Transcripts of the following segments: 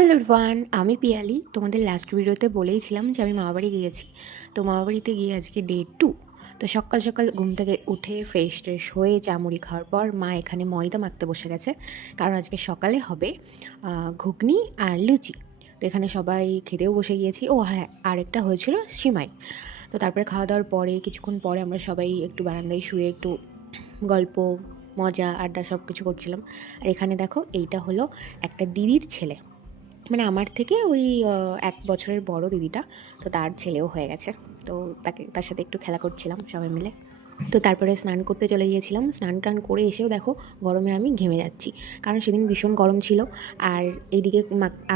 Hello everyone, আমি পিয়ালি। তোমাদের last ভিডিওতে বলেইছিলাম যে আমি মামাবাড়ি গিয়েছি। তো মামাবাড়িতে গিয়ে আজকে ডে 2। তো সকাল সকাল ঘুম থেকে উঠে ফ্রেশ ট্রেশ হয়ে চা মুড়ি খাওয়ার পর মা এখানে ময়দা মাখতে বসে গেছে, কারণ আজকে সকালে হবে ঘুগনি আর লুচি। তো এখানে সবাই খেতেও বসে গিয়েছি। ও হ্যাঁ, আরেকটা হয়েছিল সিমাই। তো তারপরে খাওয়া দাওয়ার পরে কিছুক্ষণ পরে আমরা সবাই একটু বারান্দায় শুয়ে একটু গল্প, মজা, আড্ডা সব কিছু করছিলাম। আর এখানে দেখো, এইটা হলো একটা দিদির ছেলে, মানে আমার থেকে ওই ১ বছরের বড় দিদিটা। তো তার ছেলেও হয়ে গেছে। তো তার সাথে একটু খেলা করছিলাম সবাই মিলে। তো তারপরে স্নান করতে চলে গিয়েছিলাম। স্নান টান করে এসেও দেখো গরমে আমি ঘেমে যাচ্ছি, কারণ সেদিন ভীষণ গরম ছিল। আর এইদিকে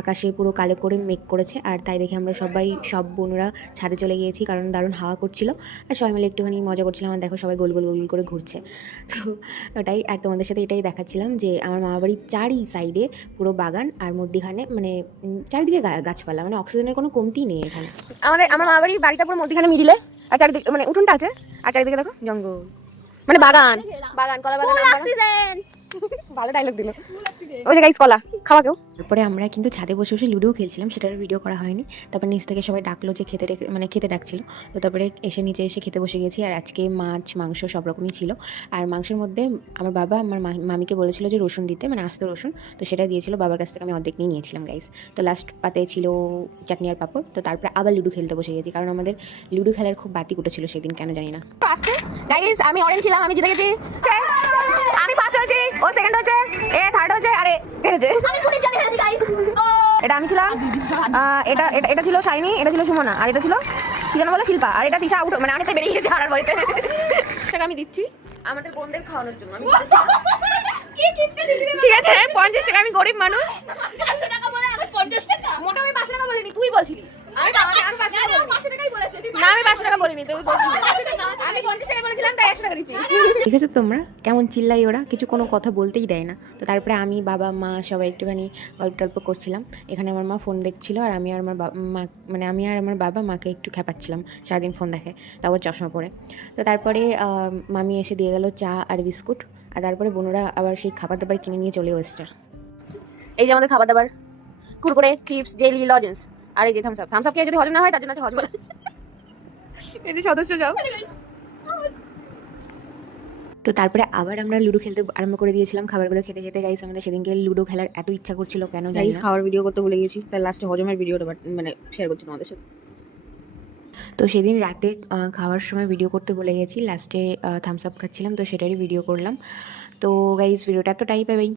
আকাশে পুরো কালো করে মেঘ করেছে, আর তাই দেখে আমরা সব বোনরা ছাদে চলে গিয়েছি, কারণ দারুণ হাওয়া করছিল। আর সবাই মিলে একটুখানি মজা করছিলাম। আর দেখো সবাই গোল গোল গোল গোল করে ঘুরছে। তো ওটাই। আর তোমাদের সাথে এটাই দেখাচ্ছিলাম যে আমার মামাবাড়ির চারি সাইডে পুরো বাগান, আর মধ্যিখানে মানে চারিদিকে গাছপালা, মানে অক্সিজেনের কোনো কমতি নেই এখানে। আমার মামাবাড়ির বাড়িটা পুরো মধ্যিখানে মিডিলে, আর চারিদিকে মানে উঠোনটা আছে, আর চারিদিকে দেখো জঙ্গল, মানে বাগান বাগান কলা বাগান, আম বাগান। ভালো ডায়লগ দিল। ওই যে গাইস কলা খাওয়া কেউ। তারপরে আমরা কিন্তু ছাদে বসে বসে লুডোও খেলছিলাম, সেটার ভিডিও করা হয়নি। তারপর নিচ থেকে সবাই ডাকলো যে খেতে ডাকছিল। তো তারপরে নিচে এসে খেতে বসে গেছি। আর আজকে মাছ মাংস সব রকমই ছিল। আর মাংসের মধ্যে আমার বাবা আমার মামিকে বলেছিল যে রসুন দিতে, মানে আস্ত রসুন। তো সেটা দিয়েছিল, বাবার কাছ থেকে আমি অর্ধেক নিয়ে নিয়েছিলাম গাইস। তো লাস্ট পাতে ছিল চাটনি আর পাঁপড়। তো তারপরে আবার লুডো খেলতে বসে গেছি, কারণ আমাদের লুডো খেলার খুব বাতি উঠেছিল সেদিন, কেন জানি না। গাইস আমি অরেঞ্জ ছিলাম, আমি জিতে গেছি। আমি ফার্স্ট হয়েছি, ও সেকেন্ড হয়েছে, এ থার্ড হয়েছে, আরে হেরেছে। আমি পুরো জানি হেরেছি গাইস। এটা আমি ছিলাম, এটা এটা এটা ছিল শাইনি, এটা ছিল সুমনা, আর এটা ছিল কি যেন বলে শিল্পা, আর এটা তিশা আউট, মানে আগেতে বেরিয়ে গেছে হারার ভয়তে। টাকা আমি দিচ্ছি আমাদের বোনদের খাওয়ানোর জন্য। আমি ঠিক আছে, 50 টাকা, আমি গরিব মানুষ। 500 টাকা বলে আমি 50 টাকা, মোটা আমি 500 টাকা বলিনি, তুই বলছিলি। আমি 500 টাকাই বলেছি না, আমি 500 টাকা বলিনি, তুই বলছিস। আমি 50 টাকা বলেছিলাম, তাই 100 টাকা দিচ্ছি। দেখেছো তোমরা কেমন চিল্লাই ওরা, কিছু কোনো কথা বলতেই দেয় না। তো তারপরে আমি বাবা মা সবাই একটুখানি গল্প টল্প করছিলাম। এখানে আমার মা ফোন দেখছিল, আর আমি আর আমার মা, মানে আমি আর আমার বাবা মাকে একটু খেপাচ্ছিলাম, সারাদিন ফোন দেখে, তারপর চশমা পরে। তো তারপরে মামি এসে দিয়ে গেল চা আর বিস্কুট। আর তারপরে বোনরা আবার সেই খাবার দাবার কিনে নিয়ে চলেও এসছে। এই যে আমাদের খাবার দাবার, কুরকুরে, চিপস, জেলি, লজেন্স, আর এই যে থামস আপ খেয়ে যদি হজম না হয় তার জন্য আছে হজম। এই যে সদস্য যাও। তো তারপরে আবার আমরা লুডো খেলতে আরম্ভ করে দিয়েছিলাম খাবারগুলো খেতে খেতে। গাইস আমাদের সেদিনকে লুডো খেলার এত ইচ্ছা করছিল, কেন জানি না। খাওয়ার ভিডিও করতে ভুলে গেছি, তার লাস্টে হজমের ভিডিওটা মানে শেয়ার করছি তোমাদের সাথে। তো সেদিন রাতে খাওয়ার সময় ভিডিও করতে ভুলে গেছি, লাস্টে থামস আপ খাচ্ছিলাম, তো সেটারই ভিডিও করলাম। তো গাইস ভিডিওটা এতটাই পাবেই।